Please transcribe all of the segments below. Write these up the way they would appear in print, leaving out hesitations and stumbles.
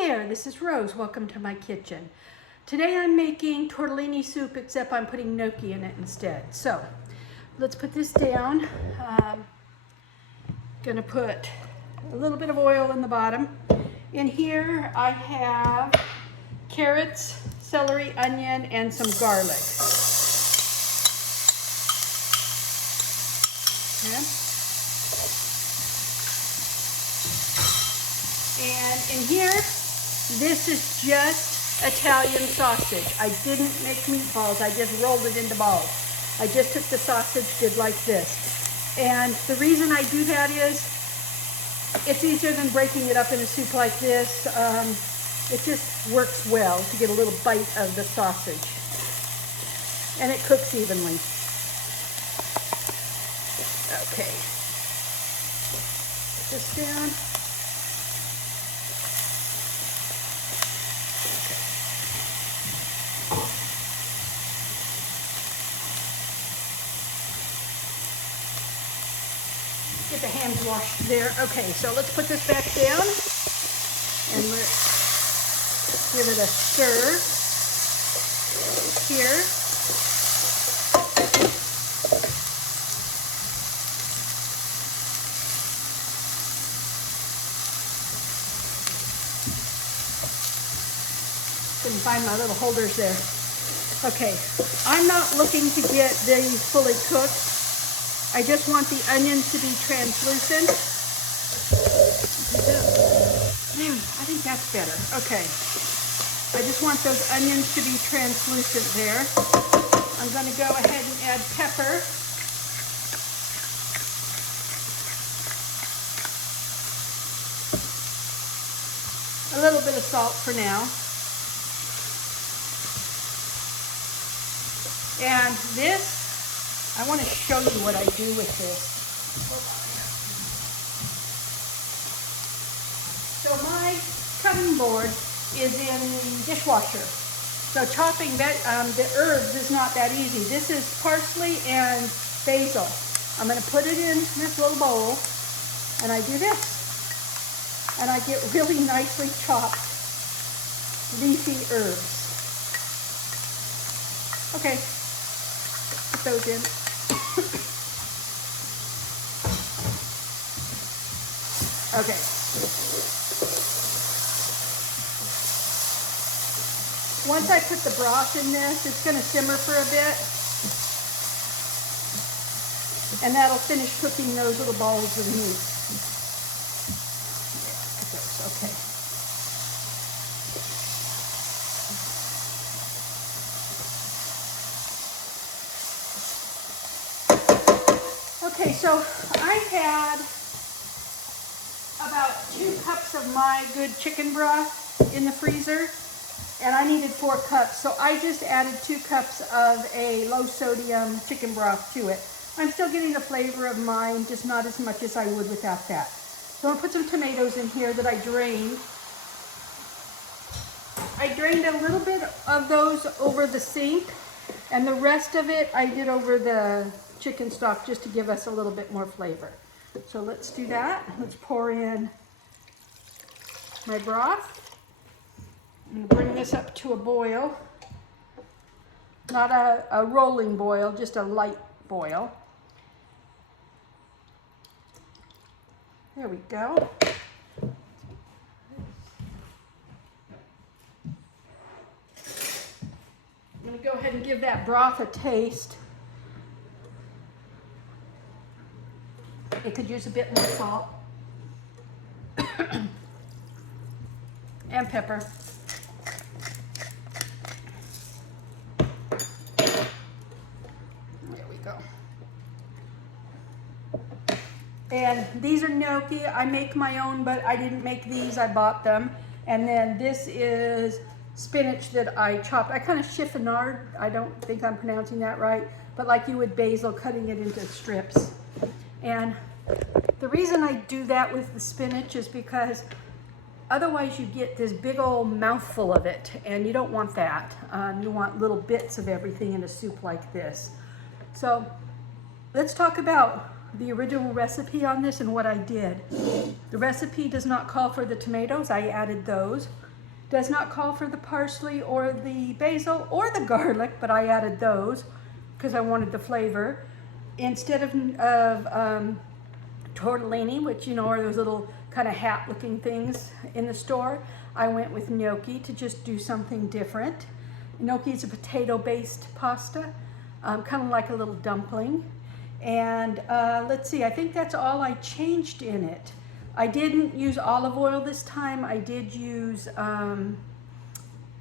there, this is Rose. Welcome to my kitchen. Today I'm making tortellini soup, except I'm putting gnocchi in it instead. So let's put this down. Gonna put a little bit of oil in the bottom. In here I have carrots, celery, onion, and some garlic. Okay. And in here, this is just Italian sausage. I didn't make meatballs, I just rolled it into balls. I just took the sausage, did like this. And the reason I do that is, it's easier than breaking it up in a soup like this. It just works well to get a little bite of the sausage. And it cooks evenly. Okay. Put this down. Get the hands washed there. Okay, so let's put this back down and let's give it a stir here. Couldn't find my little holders there. Okay, I'm not looking to get these fully cooked. I just want the onions to be translucent. There, I think that's better. Okay. I just want those onions to be translucent there. I'm going to go ahead and add pepper. A little bit of salt for now. And this, I want to show you what I do with this. So my cutting board is in the dishwasher. So chopping that, the herbs is not that easy. This is parsley and basil. I'm going to put it in this little bowl and I do this. And I get really nicely chopped leafy herbs. Okay, put those in. Okay. Once I put the broth in this, it's going to simmer for a bit. And that'll finish cooking those little balls of meat. Okay. Okay, so I had about 2 cups of my good chicken broth in the freezer, and I needed 4 cups, so I just added 2 cups of a low sodium chicken broth to it. I'm still getting the flavor of mine, just not as much as I would without that. So I'm going to put some tomatoes in here that I drained. I drained a little bit of those over the sink, and the rest of it I did over the chicken stock just to give us a little bit more flavor. So let's do that. Let's pour in my broth. I'm going to bring this up to a boil. Not a rolling boil, just a light boil. There we go. I'm going to go ahead and give that broth a taste. It could use a bit more salt and pepper. There we go. And these are gnocchi. I make my own, but I didn't make these, I bought them. And then this is spinach that I chopped. I kind of chiffonade, I don't think I'm pronouncing that right, but like you would basil, cutting it into strips. And the reason I do that with the spinach is because otherwise you get this big old mouthful of it, and you don't want that. You want little bits of everything in a soup like this. So let's talk about the original recipe on this and what I did. The recipe does not call for the tomatoes. I added those. Does not call for the parsley or the basil or the garlic, but I added those because I wanted the flavor. Instead of tortellini, which are those little kind of hat looking things in the store, I went with gnocchi to just do something different. Gnocchi is a potato based pasta, kind of like a little dumpling. And let's see, I think that's all I changed in it. I didn't use olive oil this time. I did use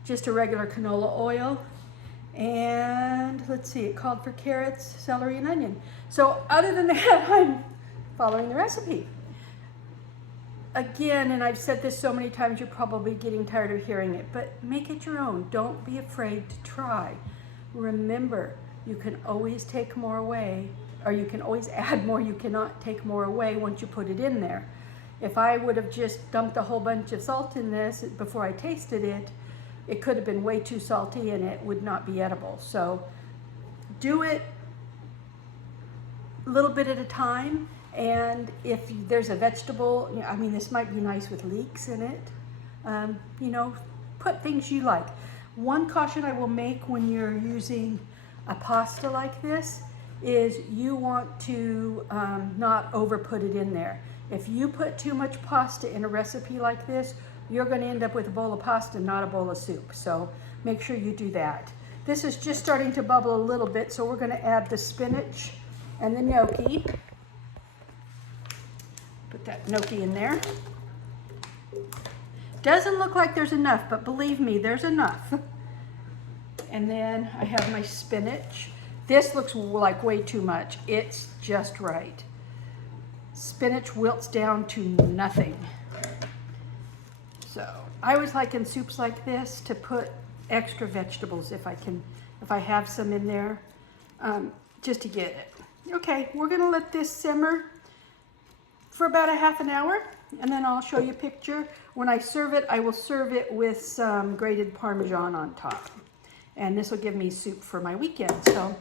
just a regular canola oil. And let's see, it called for carrots, celery, and onion. So other than that, I'm following the recipe. Again, and I've said this so many times, you're probably getting tired of hearing it, but make it your own. Don't be afraid to try. Remember, you can always take more away, or you can always add more. You cannot take more away once you put it in there. If I would have just dumped a whole bunch of salt in this before I tasted it, it could have been way too salty and it would not be edible. So do it a little bit at a time. And if there's a vegetable, I mean, this might be nice with leeks in it. Put things you like. One caution I will make when you're using a pasta like this is you want to not over put it in there. If you put too much pasta in a recipe like this, you're going to end up with a bowl of pasta, not a bowl of soup. So make sure you do that. This is just starting to bubble a little bit, so we're going to add the spinach and the gnocchi. Put that gnocchi in there. Doesn't look like there's enough, but believe me, there's enough. And then I have my spinach. This looks like way too much. It's just right. Spinach wilts down to nothing. So I always like in soups like this to put extra vegetables if I have some in there, just to get it. Okay, we're gonna let this simmer for about a half an hour, and then I'll show you a picture. When I serve it, I will serve it with some grated Parmesan on top. And this will give me soup for my weekend. So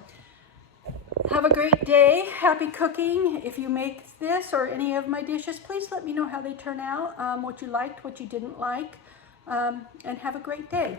have a great day. Happy cooking. If you make this or any of my dishes, please let me know how they turn out, what you liked, what you didn't like, and have a great day.